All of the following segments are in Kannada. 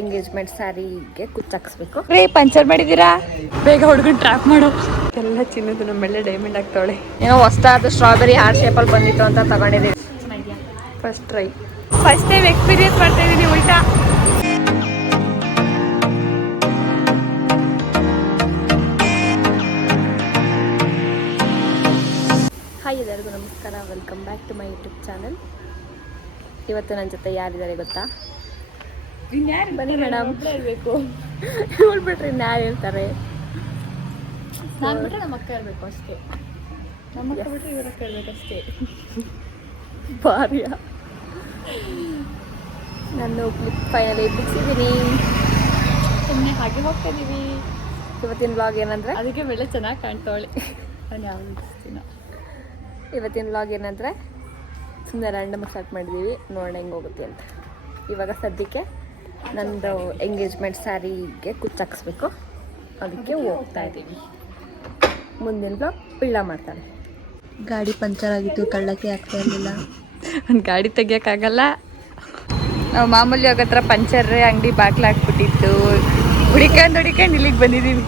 ಎಂಗೇಜ್ಮೆಂಟ್ ಸ್ಯಾರಿಗೆ ಕುಚ್ಚಾಕ್ಸ್ಬೇಕು. ರೀ ಪಂಚರ್ ಮಾಡಿದ್ದೀರಾ? ಬೇಗ ಹುಡುಗನ್ ಟ್ರ್ಯಾಪ್ ಮಾಡು. ಎಲ್ಲ ಚಿನ್ನದು ನಮ್ಮೆಲ್ಲ ಡೈಮಂಡ್ ಆಗ್ತಾವಳೆ. ಏನೋ ಹೊಸದಾದ ಸ್ಟ್ರಾಬೆರಿ ಹಾರ್ಟ್ ಶೇಪಲ್ಲಿ ಬಂದಿತ್ತು ಅಂತ ತಗೊಂಡಿದ್ದೀವಿ. First try, first time experience ಮಾಡ್ತಾ ಇದ್ದೀನಿ ಉಲ್ಟಾ. ಹಾಯ್ ಎಲ್ಲರಿಗೂ ನಮಸ್ಕಾರ, welcome back to my YouTube channel. ಇವತ್ತು ನನ್ನ ಜೊತೆ ಯಾರಿದ್ದಾರೆ ಗೊತ್ತಾ? ಬನ್ನಿ ಮೇಡಮ್. ಇರಬೇಕು ಹೇಳ್ಬಿಟ್ರಿ ಇನ್ಯಾರು ಹೇಳ್ತಾರೆ? ನಾನು ಬಿಟ್ಟರೆ ನಮ್ಮ ಅಕ್ಕ ಇರಬೇಕು ಅಷ್ಟೇ. ನಮ್ಮ ಅಕ್ಕ ಬಿಟ್ಟರೆ ಇವರ ಅಕ್ಕ ಇರಬೇಕು ಅಷ್ಟೇ. ಭಾರ್ಯ ನಾನು ಕ್ಲಿಪ್ ಫೈನಲಿ ಬಿಡಿಸಿದ್ದೀನಿ. ಸುಮ್ಮನೆ ಹಾಗೆ ಹೋಗ್ತಾ ಇದ್ದೀವಿ. ಇವತ್ತಿನ ವ್ಲಾಗ್ ಏನಂದರೆ, ಅದಕ್ಕೆ ಬೆಳೆ ಚೆನ್ನಾಗಿ ಕಾಣ್ತಾವಳೆ. ನಾನು ಯಾವುದು ಬಿಡಿಸ್ತೀನೋ. ಇವತ್ತಿನ ವ್ಲಾಗ್ ಏನಂದರೆ ಸುಮ್ಮನೆ ರ್ಯಾಂಡಮ್ ಸ್ಟಾರ್ಟ್ ಮಾಡಿದ್ದೀವಿ, ನೋಡೋಣ ಹೆಂಗೆ ಹೋಗುತ್ತೆ ಅಂತ. ಇವಾಗ ಸದ್ಯಕ್ಕೆ ನಂದು ಎಂಗೇಜ್ಮೆಂಟ್ ಸ್ಯಾರಿಗೆ ಕುಚ್ಚಾಕ್ಸ್ಬೇಕು, ಅದಕ್ಕೆ ಹೋಗ್ತಾ ಇದ್ದೀವಿ. ಮುಂದಿನ ವ್ಲಾಗ್ ಪಿಳ್ಳ ಮಾಡ್ತಾಳೆ. ಗಾಡಿ ಪಂಚರ್ ಆಗಿತ್ತು, ತಳ್ಳಕ್ಕೆ ಆಗ್ತಾ ಇರಲಿಲ್ಲ. ಒಂದು ಗಾಡಿ ತೆಗಿಯೋಕ್ಕಾಗಲ್ಲ. ನಾವು ಮಾಮೂಲಿ ಹೋಗತ್ರ ಪಂಚರ್ ಅಂಗಡಿ ಬಾಗ್ಲು ಹಾಕ್ಬಿಟ್ಟಿತ್ತು. ಹುಡಿಕೊಂಡು ಇಲ್ಲಿಗೆ ಬಂದಿದ್ದೀವಿ.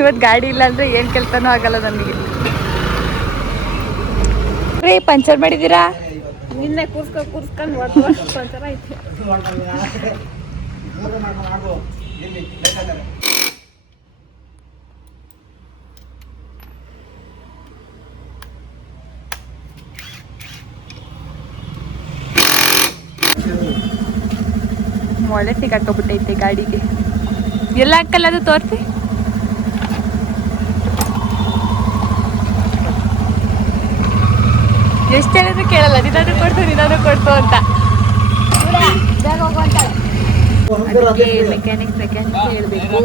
ಇವತ್ತು ಗಾಡಿ ಇಲ್ಲ ಅಂದರೆ ಏನು ಕೆಲಸನೂ ಆಗಲ್ಲ ನಮಗೆ. ರೀ ಪಂಚರ್ ಮಾಡಿದ್ದೀರಾ? ನಿನ್ನೆ ಕೂರ್ಸ್ಕೊಂಡು ಪಂಚರ್ ಆಯ್ತು. ಒಳ್ಳೆ ಸಿಕ್ಕಾಕೊಬಿಟ್ಟೈತೆ ಗಾಡಿಗೆ. ಎಲ್ಲ ಹಾಕಲ್ಲ ಅದು ತೋರಿಸಿ. ಎಷ್ಟು ಹೇಳಿದ್ರು ಕೇಳಲ್ಲ. ನಿನ್ನಾದ್ರು ಕೊಡ್ತು ಅಂತ. ಅದಕ್ಕೆ ಮೆಕ್ಯಾನಿಕ್ ಹೇಳಬೇಕು.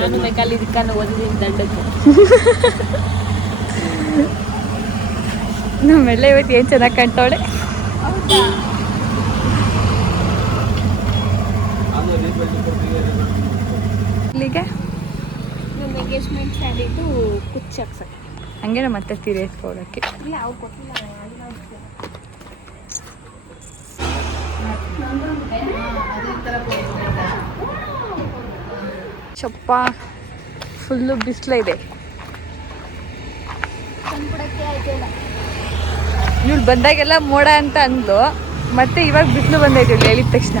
ನಾನು ಮೆಕ್ಯಾನಿಕನ್ನು ಓದಿದ್ದೀನಿ ದಂಡಕ್ಕೆ. ನಮ್ಮೆಲ್ಲ ಇವತ್ತು ಏನು ಚೆನ್ನಾಗಿ ಕಾಣ್ತಾವಳೆ. ಇಲ್ಲಿಗೆ ನಮ್ಮ ಎಂಗೇಜ್ಮೆಂಟ್ ಸ್ಯಾರಿದು ಕುಚ್ಚಾಕ್ಸಕ್ಕೆ ಹಂಗೆ ಮತ್ತೆ ಸೀರೆ ಎತ್ಕೊಳಕ್ಕೆ. ಯಾವ ಗೊತ್ತಿಲ್ಲ. ಚಪ್ಪ ಫುಲ್ಲು ಬಿಸಿಲಿದೆ. ಇವಳು ಬಂದಾಗೆಲ್ಲ ಮೋಡ ಅಂತ ಅಂದ್ಲು, ಮತ್ತೆ ಇವಾಗ ಬಿಸಿಲು ಬಂದೈತೆ ಇವಳು ಹೇಳಿದ ತಕ್ಷಣ.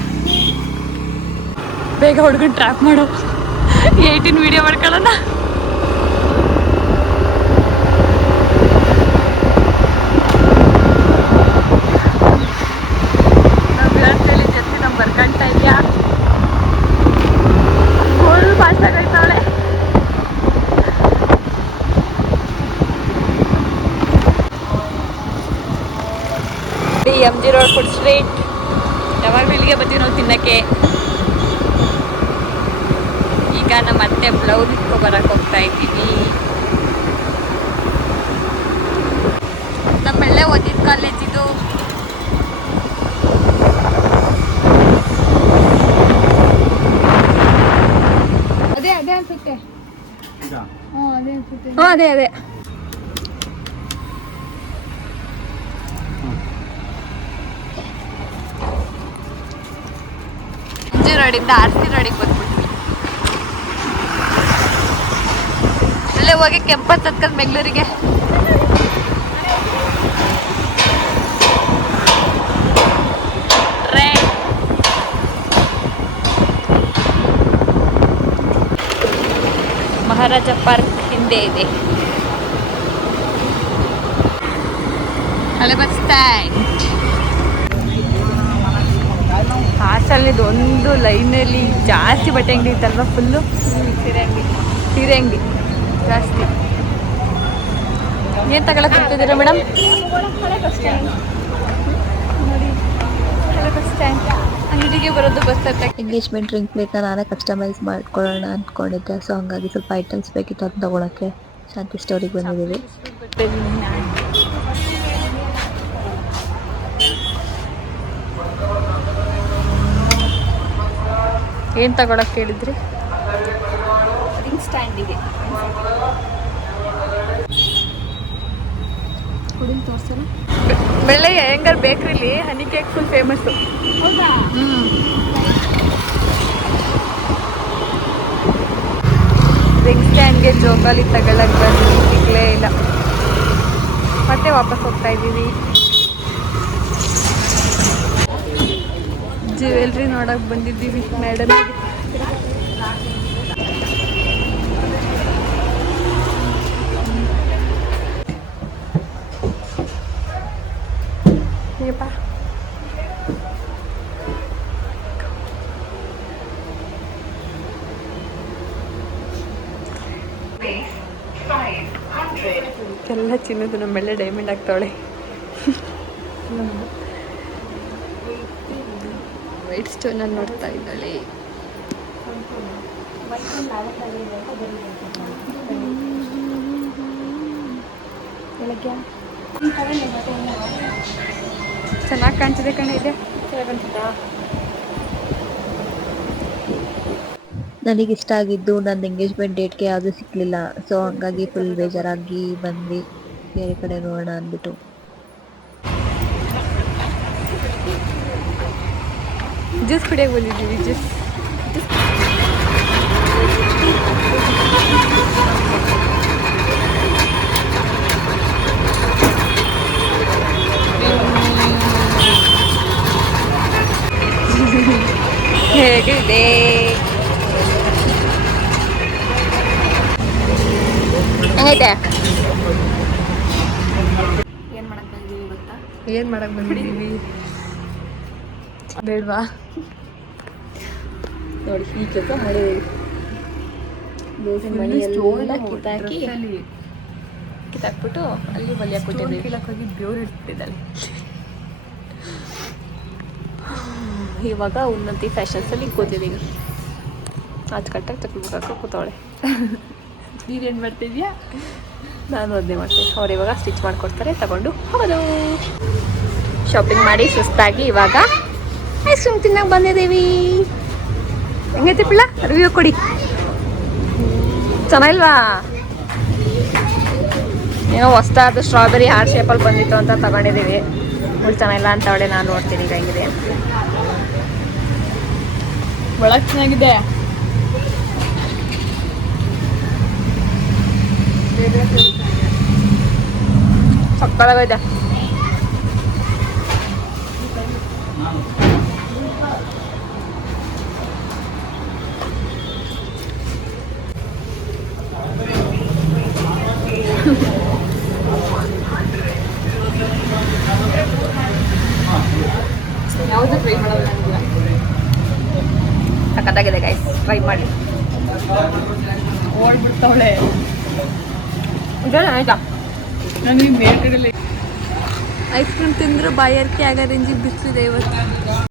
ಬೇಗ ಹುಡುಗನ್ ಟ್ರ್ಯಾಪ್ ಮಾಡು, 18 ವಿಡಿಯೋ ಮಾಡ್ಕೊಳ್ಳೋಣ. ಬರ್ಕಂತ ಇದೆಯಾ? ಫುಲ್ ಫಾಸ್ಟ್ ಆಗೈತವಳೆ. MG road food street. ಯಾವಾಗಲೂ ಇಲ್ಲಿಗೆ ಬರ್ತೀವಿ ನಾವು ತಿನ್ನಕ್ಕೆ. ಈಗ ನಮ್ಮ ಅತ್ತೆ ಬ್ಲೌಸ್ ಇಟ್ಕೊಬರಕ್ಕೆ ಹೋಗ್ತಾ ಇದ್ದೀವಿ. ನಮ್ಮೆಲ್ಲೇ ಓದಿದ ಕಾಲೇಜ್ ಇದು. ಅದೇ ಅನ್ಸುತ್ತೆ. ಅದೇ MG ರೋಡಿಂದ RC ರೋಡಿಗೆ ಬಂದ್ಬಿಟ್ವಿ. ಅಲ್ಲೇ ಹೋಗಿ ಕೆಂಪತ್ ಹತ್ಕೊಂಡು ಬೆಂಗಳೂರಿಗೆ. ಮಹಾರಾಜ ಪಾರ್ಕ್ ಹಿಂದೆ ಇದೆ. ಹಳೆ ಬಸ್ ಸ್ಟ್ಯಾಂಡ್. ಹಾಸಲ್ಲಿ ಒಂದು ಲೈನಲ್ಲಿ ಜಾಸ್ತಿ ಬಟ್ಟೆ ಅಂಗಡಿ ಇತ್ತಲ್ವ, ಫುಲ್ಲು ಸೀರೆ ಅಂಗಡಿ ಜಾಸ್ತಿ. ಏನು ತಗೊಳಕ್ಕೆ ಹೋಗ್ತಿದ್ದೀರಾ ಮೇಡಮ್? ಹಳೆ ಬಸ್ ಸ್ಟ್ಯಾಂಡ್ ನೋಡಿ, ಹಳೆ ಬಸ್ ಸ್ಟ್ಯಾಂಡ್. ಅಂಗಡಿಗೆ ಬರೋದು ಬಸ್ ಹತ್ತ. ಎಂಗೇಜ್ಮೆಂಟ್ ರಿಂಗ್ ಪ್ಲೇಟ್ನ ನಾನೇ ಕಸ್ಟಮೈಸ್ ಮಾಡ್ಕೊಳ್ಳೋಣ ಅಂದ್ಕೊಂಡಿದ್ದೆ. ಸೊ ಹಂಗಾಗಿ ಸ್ವಲ್ಪ ಐಟಮ್ಸ್ ಬೇಕಿತ್ತು ಅದನ್ನ ತೊಗೊಳಕ್ಕೆ ಶಾಂತಿ ಸ್ಟೋರಿಗೆ ಬಂದಿದ್ದೀವಿ. ಏನು ತಗೊಳಕ್ಕೆ ಹೇಳಿದ್ರಿ? ರಿಂಗ್ ಸ್ಟ್ಯಾಂಡಿಗೆ. ಕುಡಿಲ್ ತೋರ್ಸಲ್ಲ. ಬೆಳ್ಳೆ ಹೆಂಗಾರ ಬೇಕ್ರಿಲಿ ಹನಿ ಕೇಕ್ ಫುಲ್ ಫೇಮಸ್ಸು. ಹೌದಾ? ರಿಂಗ್ ಸ್ಟ್ಯಾಂಡ್ಗೆ ಜೋಕಾಲಿ ತಗೊಳಕ್ ಬಂದ್ವಿ, ಸಿಗ್ಲೇ ಇಲ್ಲ. ಮತ್ತೆ ವಾಪಸ್ ಹೋಗ್ತಾ ಇದ್ದೀವಿ. ಜ್ಯುವೆಲ್ರಿ ನೋಡಕ್ ಬಂದಿದ್ದೀವಿ ಮೇಡಮ್. ಎಲ್ಲ ಚಿನ್ನದು ನಮ್ಮೆಲ್ಲ ಡೈಮಂಡ್ ಆಗ್ತಾವಳೆ. ವೈಟ್ ಸ್ಟೋನ್ ಅಲ್ಲಿ ನೋಡ್ತಾ ಇದ್ದಾಳೆ. ಚೆನ್ನಾಗಿ ಕಾಣ್ತಿದೆ ಕಣೆ ಇದೆ. ನನಗಿಷ್ಟ ಆಗಿದ್ದು ನನ್ನ ಎಂಗೇಜ್ಮೆಂಟ್ ಡೇಟ್ಗೆ ಯಾವುದು ಸಿಕ್ಕಲಿಲ್ಲ. ಸೊ ಹಂಗಾಗಿ ಫುಲ್ ಬೇಜಾರಾಗಿ ಬಂದ್ವಿ. ಬೇರೆ ಕಡೆ ನೋಡೋಣ ಅಂದ್ಬಿಟ್ಟು. ಜ್ಯೂಸ್ ಕುಡಿಯೋಕೆ ಬಂದಿದ್ದೀವಿ. ಜ್ಯೂಸ್ ಹೇಗಿದೆ? ಹೆಂಗೈತೆ? ಏನು ಮಾಡಕ್ ಬಂದಿದ್ದೀವಿ ಬೇಡವಾ? ನೋಡಿ ಈ ಕೆಲಸ ಮಾಡಿದ್ದೀವಿ. ಮನೆಯೆಲ್ಲ ಕಿತ್ತಾಕ್ಬಿಟ್ಟು ಅಲ್ಲಿ ಹೊಲಿಯಕ್ಕೆ ಕೊಟ್ಟಿದ್ದೀವಿ. ಹೋಗಿ ಬ್ಯೂರ್ ಇಡ್ತಿದ್ದಾಳೆ. ಇವಾಗ ಉನ್ನತಿ ಫ್ಯಾಷನ್ಸಲ್ಲಿ ಕೂತಿದ್ದೀವಿ. ಅಚ್ಚುಕಟ್ಟಾಗಿ ಚಕ್ರ ಕೂತವಳೆ. ನೀನೇನು ಮಾಡ್ತಿದ್ಯಾ? ನಾನು ಅದನ್ನೇ ಮಾಡ್ತೀನಿ. ಅವ್ರು ಇವಾಗ ಸ್ಟಿಚ್ ಮಾಡಿಕೊಡ್ತಾರೆ, ತಗೊಂಡು ಹೋಗೋದು. ಶಾಪಿಂಗ್ ಮಾಡಿ ಸುಸ್ತಾಗಿ ಇವಾಗ ಐಸ್ ಕ್ರೀಮ್ ತಿನ್ನಕ್ಕೆ ಬಂದಿದ್ದೀವಿ. ಹೆಂಗೈತೆ ಪಿಳ್ಳ? ರಿವ್ಯೂ ಕೊಡಿ. ಚೆನ್ನಾಗಿಲ್ವಾ? ಏನೋ ಹೊಸ್ದಾದ ಸ್ಟ್ರಾಬೆರಿ ಹಾರ್ಟ್ ಶೇಪಲ್ಲಿ ಬಂದಿತ್ತು ಅಂತ ತಗೊಂಡಿದ್ದೀವಿ. ಫುಲ್ ಚೆನ್ನಾಗಿಲ್ಲ ಅಂತ ಅವಳೆ. ನಾನು ನೋಡ್ತೀನಿ ಈಗ ಹೆಂಗಿದೆ ಅಂತ. ಒಳಗೆ ಚೆನ್ನಾಗಿದೆ. ಸಕ್ಕತ್ತಾಗೈತೆ. ಯಾವುದು ಟ್ರೈ ಮಾಡೋದು ನನಗಿಲ್ಲ. ಸಕ್ಕತ್ತಾಗಿದೆ ಗೈಸ್, ಟ್ರೈ ಮಾಡಿ. ಓಡ್ಬಿಡ್ತಾವಳೆ. ಆಯ್ತಾ? ನನಗೆ ಮೇಲ್ಗಡೆ ಐಸ್ ಕ್ರೀಮ್ ತಿಂದ್ರೆ ಬಾಯಾರಿಕೆ ಆಗೋ ರೇಂಜಿಗೆ ಬಿಸಿಲಿದೆ ಇವತ್ತು.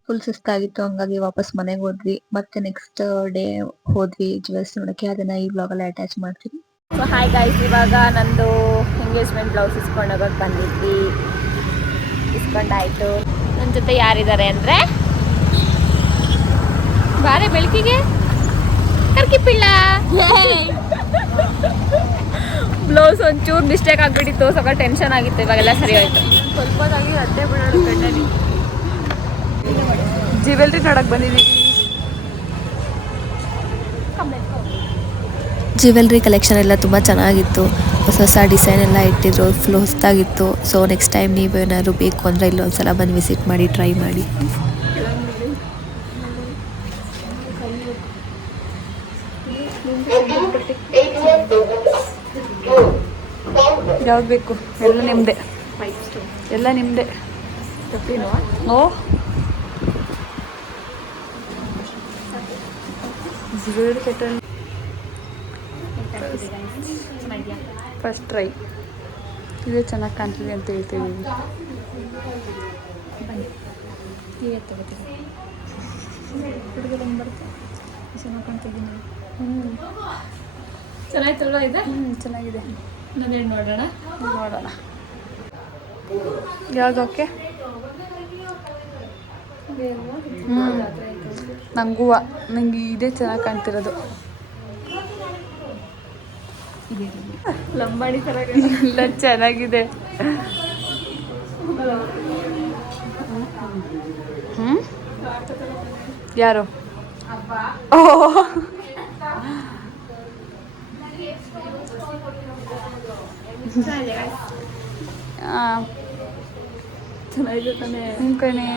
ಫುಲ್ ಸುಸ್ತಾಗಿತ್ತು, ಹಂಗಾಗಿ ವಾಪಸ್ ಮನೆಗೆ ಹೋದ್ವಿ. ಮತ್ತೆ ನೆಕ್ಸ್ಟ್ ಡೇ ಹೋದ್ವಿ ಜ್ಯುವೆಲ್ಸ್ ನೋಡಕ್ಕೆ. ಅದನ್ನ ಈ ಬ್ಲಾಗಲ್ಲಿ ಅಟ್ಯಾಚ್ ಮಾಡ್ತೀನಿ. ಸೊ ಹಾಯ್ ಗೈಸ್, ಇವಾಗ ನಂದು ಎಂಗೇಜ್ಮೆಂಟ್ ಬ್ಲೌಸ್ ಇಸ್ಕೊಂಡೋಗಕ್ಕೆ ಬಂದಿದ್ವಿ. ಇಸ್ಕೊಂಡಾಯ್ತು. ನನ್ನ ಜೊತೆ ಯಾರಿದ್ದಾರೆ ಅಂದರೆ ಬಾರೆ ಬೆಳಕಿಗೆ ಕರ್ಕಿಪಿಳ್ಳ. ಬ್ಲೌಸ್ ಒಂಚೂರು ಮಿಸ್ಟೇಕ್ ಆಗಿಬಿಟ್ಟಿತ್ತು, ಸ್ವಲ್ಪ ಟೆನ್ಷನ್ ಆಗಿತ್ತು. ಇವಾಗೆಲ್ಲ ಸರಿ ಹೋಯ್ತು. ಸ್ವಲ್ಪದಾಗಿ ಅಡ್ಡೆ ಬಿಡೋದು ಕಣ್ಣಲ್ಲಿ. ಜ್ಯುವೆಲ್ರಿ ನೋಡಕ್ ಬಂದಿದ್ದೀವಿ. ಜ್ಯುವೆಲ್ರಿ ಕಲೆಕ್ಷನ್ ಎಲ್ಲ ತುಂಬ ಚೆನ್ನಾಗಿತ್ತು. ಹೊಸ ಹೊಸ ಡಿಸೈನ್ ಎಲ್ಲ ಇಟ್ಟಿದ್ರು, ಫುಲ್ ಹೊಸದಾಗಿತ್ತು. ಸೊ ನೆಕ್ಸ್ಟ್ ಟೈಮ್ ನೀವು ಏನಾದ್ರು ಬೇಕು ಅಂದರೆ ಇಲ್ಲೊಂದ್ಸಲ ಬಂದು ವಿಸಿಟ್ ಮಾಡಿ, ಟ್ರೈ ಮಾಡಿ. ಯಾವ್ದು ಬೇಕು? ಎಲ್ಲ ನಿಮ್ಮದೆ, ಎಲ್ಲ ನಿಮ್ಮದೆ. ಓ ಜ್ಯುವೆಲ್ರಿ ಸೆಟಲ್ ಫಸ್ಟ್ ಟ್ರೈ. ಇದೇ ಚೆನ್ನಾಗಿ ಕಾಣ್ತಿದೆ ಅಂತ ಹೇಳ್ತೀವಿ. ಚೆನ್ನಾಗಿ ಕಾಣ್ತಿದ್ದೀನಿ. ಚೆನ್ನಾಯ್ತಲ್ವಾ ಇದೆ? ಚೆನ್ನಾಗಿದೆ. ನಾನೇನು ನೋಡೋಣ. ಯಾವ್ದು ಓಕೆ? ನಂಗೂ ನಂಗೆ ಇದೇ ಚೆನ್ನಾಗಿ ಕಾಣ್ತಿರೋದು. ಲಂಬಾಣಿ ಥರ ಎಲ್ಲ ಚೆನ್ನಾಗಿದೆ. ಯಾರು ಓ ಚೆನ್ನಾಗಿದೆ ತಾನೇ. ಕಣೆ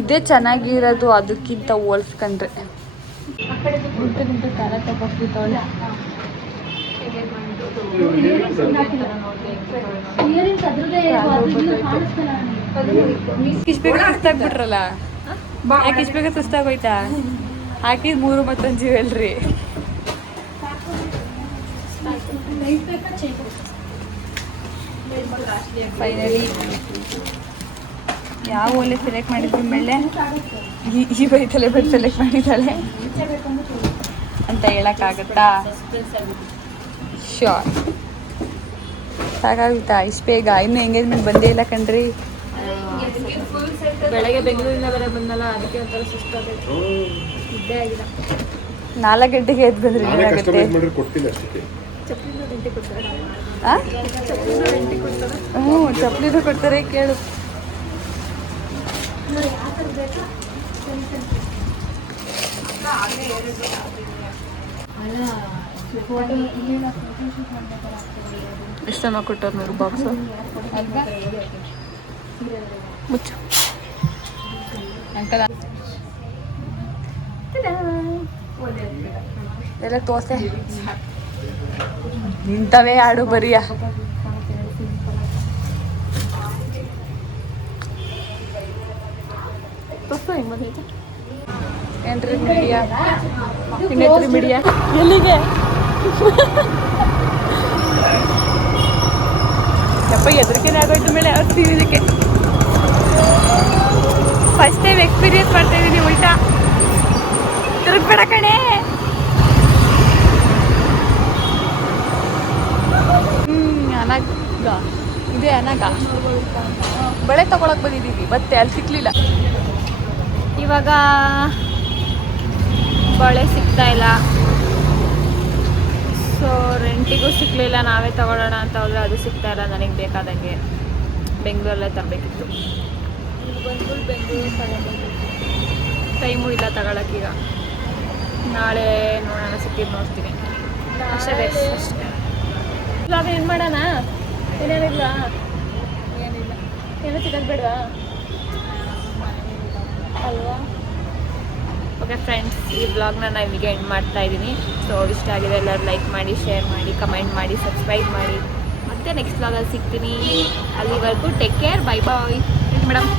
ಇದೇ ಚೆನ್ನಾಗಿರೋದು ಅದಕ್ಕಿಂತ ಹೋಲ್ಸ್ಕೊಂಡ್ರೆ. ಖಾರ ತಗೋತಿದ್ದಾಳೆ. ಇಷ್ಟು ಬೇಗ ಸುಸ್ತಾಗ್ಬಿಟ್ರಲ್ಲ, ಯಾಕೆ ಇಷ್ಟು ಬೇಗ ಸುಸ್ತಾಗೋಯ್ತಾ? ಹಾಕಿದ್ 3 ಮತ್ತೊಂದು ಜ್ಯುವೆಲ್ರಿ. ಫೈನಲಿ ಯಾವ ಒಳ್ಳೆ ಸೆಲೆಕ್ಟ್ ಮಾಡಿದ್ವಿ ಮೇಳೆ ಈ ಬೈತಲೆ ಬಟ್ ಸೆಲೆಕ್ಟ್ ಮಾಡಿದ್ದಾಳೆ ಅಂತ ಹೇಳಕ್ಕಾಗತ್ತಾ? ಶ್ಯೂರ್. ಸಾಕಾಗುತ್ತಾ ಇಷ್ಟು ಬೇಗ? ಇನ್ನೂ ಎಂಗೇಜ್ಮೆಂಟ್ ಬಂದೇ ಇಲ್ಲ ಕಣ್ರಿ. ಬೆಳಗ್ಗೆ ಬೆಂಗಳೂರಿಂದ ಬೇರೆ ಬಂದಲ್ಲ, ಅದಕ್ಕೆ ಒಂಥರ ಸುಸ್ತಾಗೈತೆ, ನಿದ್ದೆ ಆಗಿಲ್ಲ. 4 ಗಂಟೆಗೆ ಎದ್ದು ಬಂದ್ರೆ ಏನಾಗುತ್ತೆ? ಹ್ಞೂ ಚಪ್ಪಲಿನೂ ಕೊಡ್ತಾರೆ, ಕೇಳು. ಎಷ್ಟು ಜನ ಕೊಟ್ಟರು 100 ಬಾಕ್ಸು? ಮುಚ್ಚು ಅಂಕಲ್. ಎಲ್ಲ ತೋಸೆ ನಿಂತವೇ ಆಡು ಬರಿಯ. ಏನ್ರಿ ಮೀಡಿಯಾ? ಇನ್ನೇತ್ರಿ ಮೀಡಿಯಾ? ಎಲ್ಲಿಗೆ? ಯಪ್ಪ ಎದ್ರಿಕೆನೇ ಆಗೋಯ್ತು ಮೇಲೆ ಇದಕ್ಕೆ. ಫಸ್ಟ್ ಟೈಮ್ ಎಕ್ಸ್ಪೀರಿಯನ್ಸ್ ಮಾಡ್ತಾ ಇದ್ದೀನಿ ಉಲ್ಟಾ. ತಿರುಗ್ಬೇಡ ಕಣೆ. ಅನಾಗ ಇದೇ ಅನಾಗ ಬಳೆ ತಗೊಳಕ್ ಬಂದಿದ್ದೀವಿ, ಮತ್ತೆ ಅಲ್ಲಿ ಸಿಕ್ಲಿಲ್ಲ. ಇವಾಗ ಬಳೆ ಸಿಗ್ತಾ ಇಲ್ಲ, ಸೊ ರೆಂಟಿಗೂ ಸಿಕ್ಕಲಿಲ್ಲ. ನಾವೇ ತಗೊಳ್ಳೋಣ ಅಂತ ಹೋದ್ರೆ ಅದು ಸಿಗ್ತಾ ಇಲ್ಲ ನನಗೆ ಬೇಕಾದಂಗೆ. ಬೆಂಗಳೂರಲ್ಲೇ ತರಬೇಕಿತ್ತು. ಬೆಂಗಳೂರು ಟೈಮು ಇಲ್ಲ ತಗೊಳಕ್ಕೀಗ. ನಾಳೆ ನೋಡೋಣ, ಸಿಕ್ಕಿದ್ದು ನೋಡ್ತೀನಿ ಅಷ್ಟೇ. ಬೇಕು ಅಷ್ಟೇ. ಇವಾಗ ಏನು ಮಾಡೋಣ? ಏನೇನಿಲ್ಲ, ಏನಿಲ್ಲ, ಏನೋ ಸಿಗೋದು ಬೇಡವಾ ಅಲ್ವಾ? ಓಕೆ ಫ್ರೆಂಡ್ಸ್, ಈ ಬ್ಲಾಗ್ನ ನಾನು ಇಲ್ಲಿಗೆ ಎಂಡ್ ಮಾಡ್ತಾ ಇದ್ದೀನಿ. ಸೊ ಇಷ್ಟ ಆಗಿದೆ ಎಲ್ಲರೂ ಲೈಕ್ ಮಾಡಿ, ಶೇರ್ ಮಾಡಿ, ಕಮೆಂಟ್ ಮಾಡಿ, ಸಬ್ಸ್ಕ್ರೈಬ್ ಮಾಡಿ. ಮತ್ತೆ ನೆಕ್ಸ್ಟ್ ಬ್ಲಾಗಲ್ಲಿ ಸಿಗ್ತೀನಿ. ಅಲ್ಲಿವರೆಗೂ take care. Bye bye madam.